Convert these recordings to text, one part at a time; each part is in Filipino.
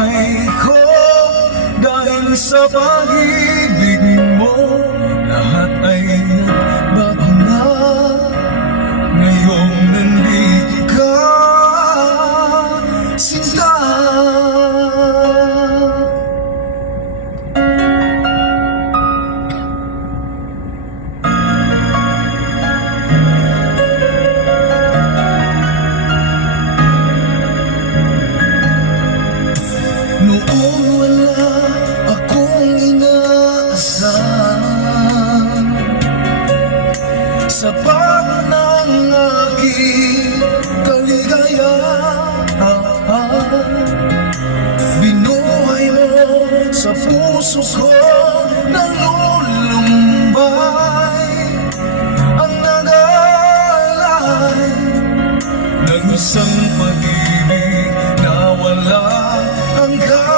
buhay ko. Dahil sa pag-ibig mo, lahat ay nagbago na. Ngayong nandito ka, sinta. Noong wala akong inaasahan, sapat ng aking kaligayahan, binuhay mo sa puso ko nalulumbay ang nag-aalay ng isang pag-ibig na wala hanggan.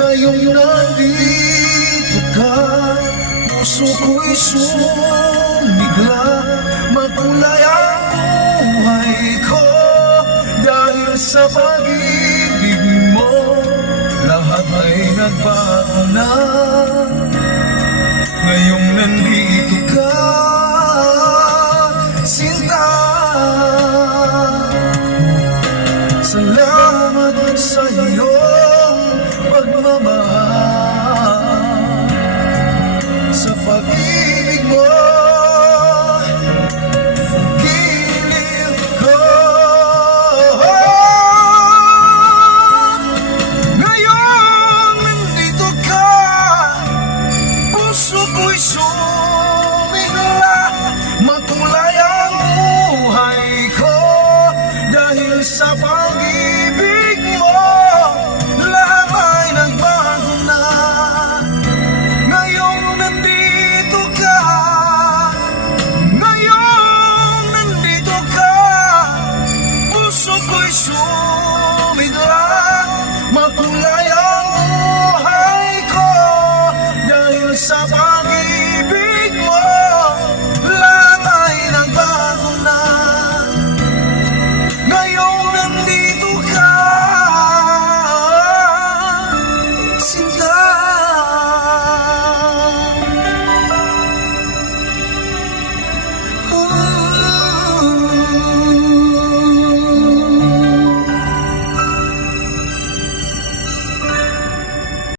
Ngayong nandito ka, puso ko'y sumigla. Makulay ang buhay ko dahil sa pag-ibig mo, lahat ay nagbago na. Ngayong nandito ka, sinta. Salamat sa iyong pagmamahal, sa pag-ibig mo, giliw ko. Ngayong nandito ka, puso ko'y sumigla. Makulay ang buhay ko dahil sa pag-ibig